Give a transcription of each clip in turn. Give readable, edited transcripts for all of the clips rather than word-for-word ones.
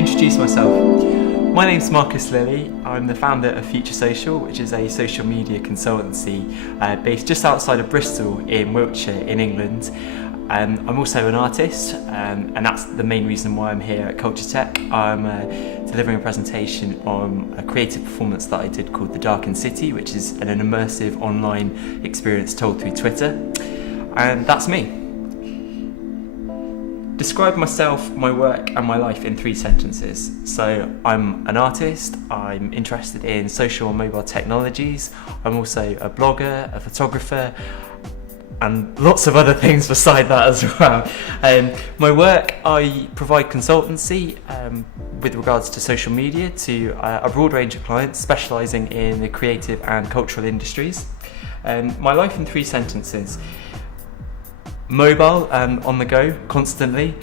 introduce myself. My name's Lilley. I'm the founder of FutrSocial, which is a social media consultancy based just outside of Bristol in Wiltshire in England. I'm also an artist, and that's the main reason why I'm here at CultureTECH. I'm delivering a presentation on a creative performance that I did called The Darkened City, which is an immersive online experience told through Twitter. And that's me. Describe myself, my work and my life in 3 sentences. So I'm an artist, I'm interested in social and mobile technologies, I'm also a blogger, a photographer, and lots of other things beside that as well. My work, I provide consultancy with regards to social media to a broad range of clients specialising in the creative and cultural industries. My life in 3 sentences. Mobile and on the go constantly.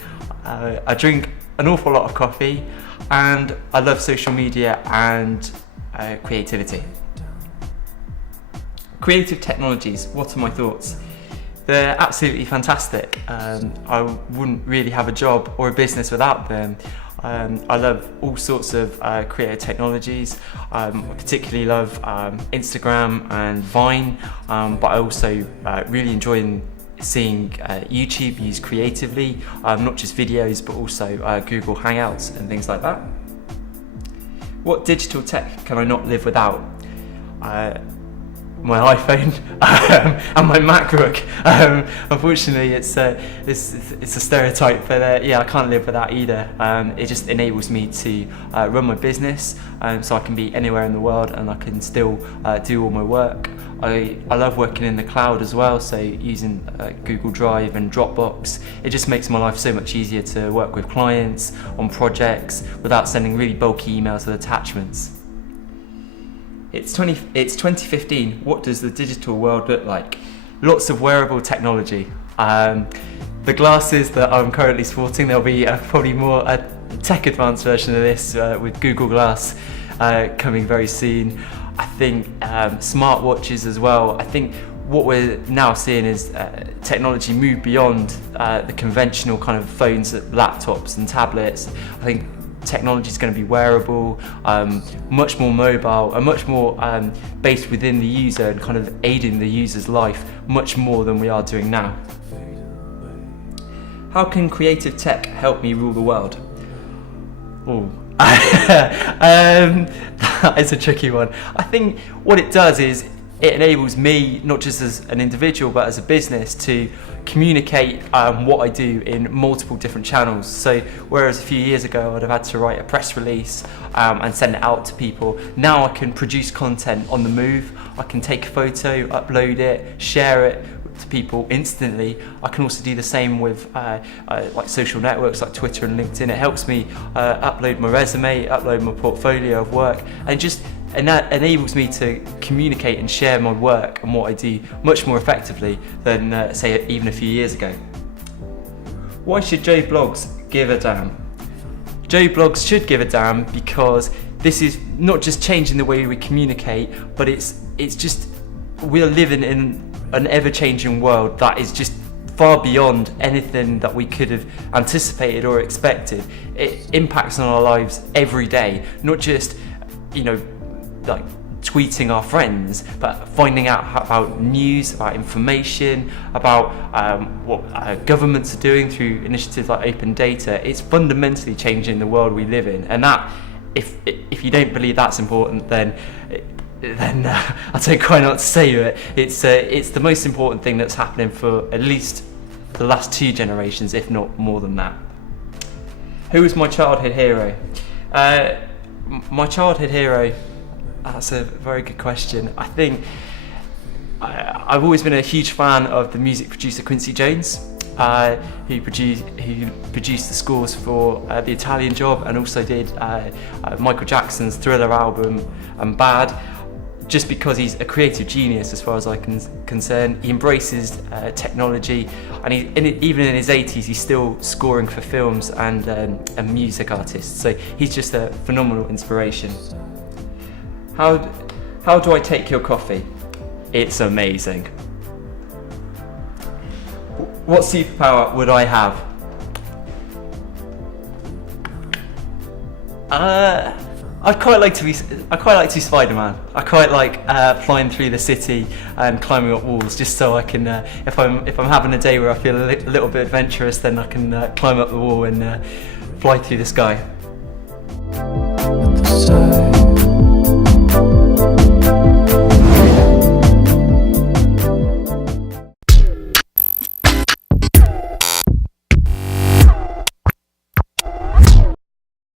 I drink an awful lot of coffee, and I love social media and creativity. Creative technologies, what are my thoughts? They're absolutely fantastic. I wouldn't really have a job or a business without them. I love all sorts of creative technologies. I particularly love Instagram and Vine, but I also really enjoy seeing YouTube used creatively, not just videos but also Google Hangouts and things like that. What digital tech can I not live without? My iPhone and my MacBook. Unfortunately, it's a stereotype, but yeah, I can't live without either. It just enables me to run my business, so I can be anywhere in the world and I can still do all my work. I love working in the cloud as well, so using Google Drive and Dropbox. It just makes my life so much easier to work with clients on projects without sending really bulky emails with attachments. It's 2015. What does the digital world look like? Lots of wearable technology. The glasses that I'm currently sporting, there'll be probably more a tech advanced version of this with Google Glass coming very soon. I think smart watches as well. I think what we're now seeing is technology move beyond the conventional kind of phones, laptops and tablets. I think technology is going to be wearable, much more mobile, and much more based within the user and kind of aiding the user's life much more than we are doing now. How can creative tech help me rule the world? Oh. That is a tricky one. I think what it does is it enables me, not just as an individual but as a business, to communicate what I do in multiple different channels. So whereas a few years ago I'd have had to write a press release and send it out to people, now I can produce content on the move. I can take a photo, upload it, share it to people instantly. I can also do the same with like social networks like Twitter and LinkedIn. It helps me upload my resume, upload my portfolio of work, and that enables me to communicate and share my work and what I do much more effectively than say even a few years ago. Why should Joe Blogs give a damn? Joe Blogs should give a damn because this is not just changing the way we communicate, but it's just, we're living in an ever-changing world that is just far beyond anything that we could have anticipated or expected. It impacts on our lives every day, not just, like tweeting our friends, but finding out about news, about information, about what governments are doing through initiatives like open data. It's fundamentally changing the world we live in, and that, if you don't believe that's important, then I don't quite know what to say to it. It's the most important thing that's happening for at least the last 2 generations, if not more than that. Who was my childhood hero? My childhood hero, that's a very good question. I think I've always been a huge fan of the music producer Quincy Jones, who produced the scores for The Italian Job, and also did Michael Jackson's Thriller album and Bad. Just because he's a creative genius as far as I'm concerned. He embraces technology, and even in his 80s he's still scoring for films and music artists, so he's just a phenomenal inspiration. How do I take your coffee? It's amazing. What superpower would I have? I'd quite like to be Spider-Man. I quite like flying through the city and climbing up walls, just so I can, if I'm having a day where I feel a little bit adventurous, then I can climb up the wall and fly through the sky.